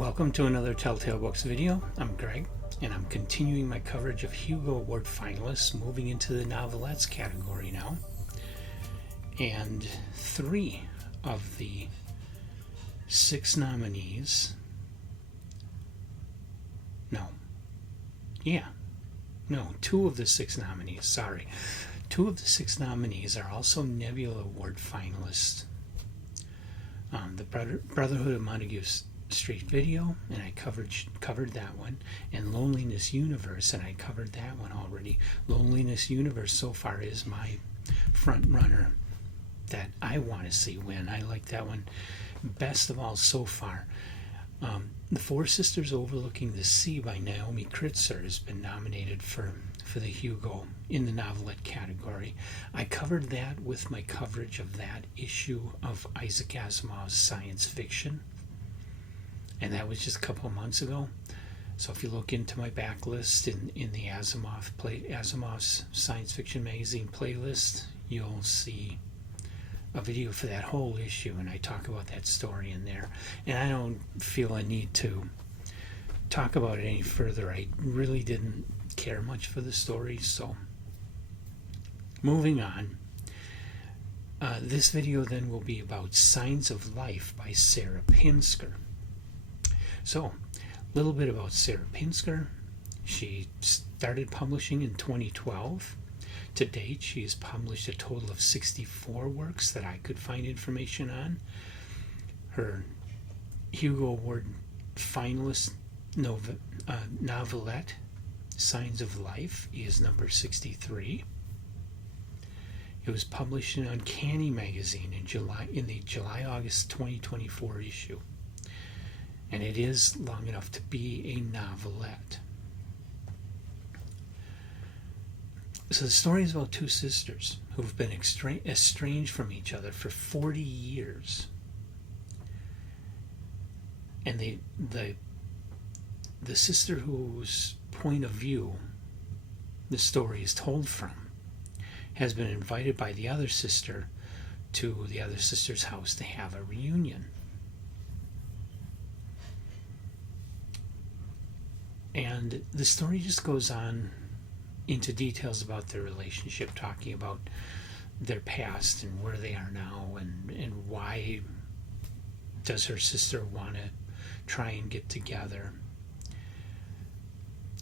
Welcome to another Telltale Books video. I'm Greg, and I'm continuing my coverage of Hugo Award finalists, moving into the novelettes category now. And 3 of the 6 nominees... No, 2 of the 6 nominees, sorry. 2 of the 6 nominees are also Nebula Award finalists. The Brotherhood of Montague Street Video, and I covered that one, and Loneliness Universe, and I covered that one already. Loneliness Universe so far is my front runner that I want to see win. I like that one best of all so far. The Four Sisters Overlooking the Sea by Naomi Kritzer has been nominated for the Hugo in the novelette category. I covered that with my coverage of that issue of Isaac Asimov's science fiction, and that was just a couple of months ago. So if you look into my backlist in the Asimov's science fiction magazine playlist, you'll see a video for that whole issue, and I talk about that story in there. And I don't feel a need to talk about it any further. I really didn't care much for the story, so moving on. This video then will be about Signs of Life by Sarah Pinsker. So, a little bit about Sarah Pinsker. She started publishing in 2012. To date, she has published a total of 64 works that I could find information on. Her Hugo Award finalist novelette, Signs of Life, is number 63. It was published in Uncanny magazine in the July-August 2024 issue. And it is long enough to be a novelette. So the story is about 2 sisters who've been estranged from each other for 40 years. And the sister whose point of view the story is told from has been invited by the other sister to the other sister's house to have a reunion. And the story just goes on into details about their relationship, talking about their past and where they are now, and why does her sister want to try and get together.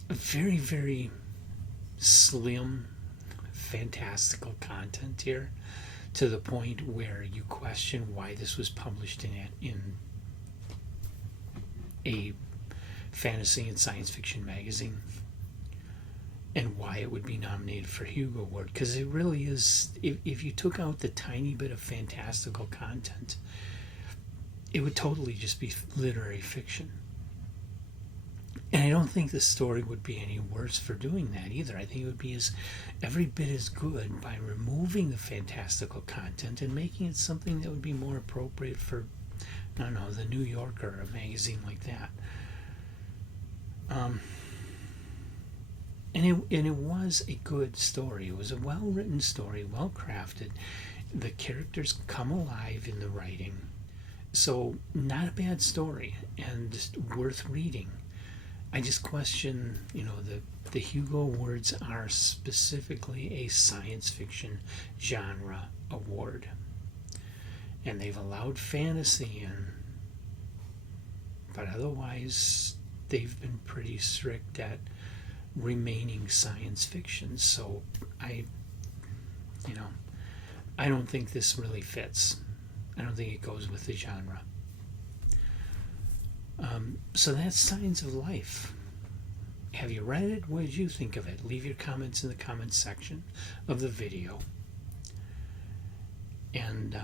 Very, very slim, fantastical content here, to the point where you question why this was published in a fantasy and science fiction magazine, and why it would be nominated for Hugo Award, because it really is, if you took out the tiny bit of fantastical content, it would totally just be literary fiction. And I don't think the story would be any worse for doing that either. I think it would be every bit as good by removing the fantastical content and making it something that would be more appropriate for, I don't know, the New Yorker or a magazine like that. And it was a good story. It was a well-written story, well-crafted. The characters come alive in the writing. So, not a bad story, and just worth reading. I just question, the Hugo Awards are specifically a science fiction genre award. And they've allowed fantasy in, but otherwise they've been pretty strict at remaining science fiction. So I don't think this really fits. I don't think it goes with the genre. So that's Signs of Life. Have you read it? What did you think of it? Leave your comments in the comments section of the video. And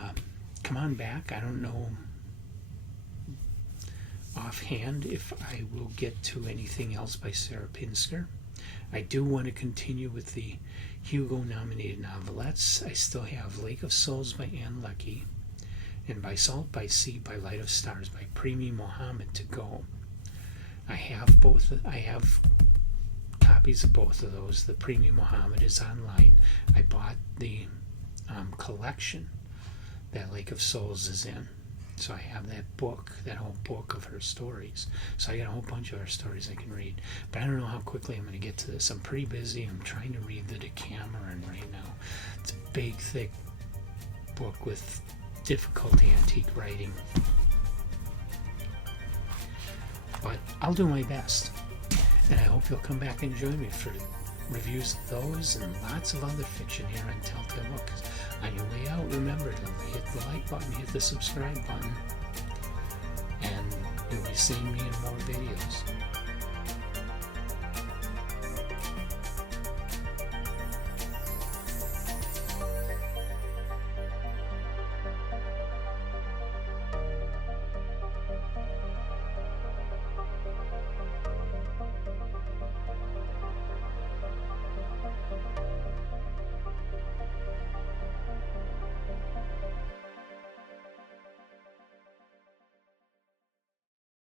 come on back. I don't know offhand if I will get to anything else by Sarah Pinsker. I do want to continue with the Hugo nominated novelettes. I still have Lake of Souls by Anne Leckie and By Salt by Sea by Light of Stars by Premi Mohammed to go. I have copies of both of those. The Premi Mohammed is online. I bought the collection that Lake of Souls is in. So I have that book, that whole book of her stories. So I got a whole bunch of her stories I can read. But I don't know how quickly I'm going to get to this. I'm pretty busy. I'm trying to read the Decameron right now. It's a big, thick book with difficult antique writing. But I'll do my best. And I hope you'll come back and join me for reviews of those and lots of other fiction here on Telltale Books. On your way out, remember to hit the like button, hit the subscribe button, and you'll be seeing me in more videos.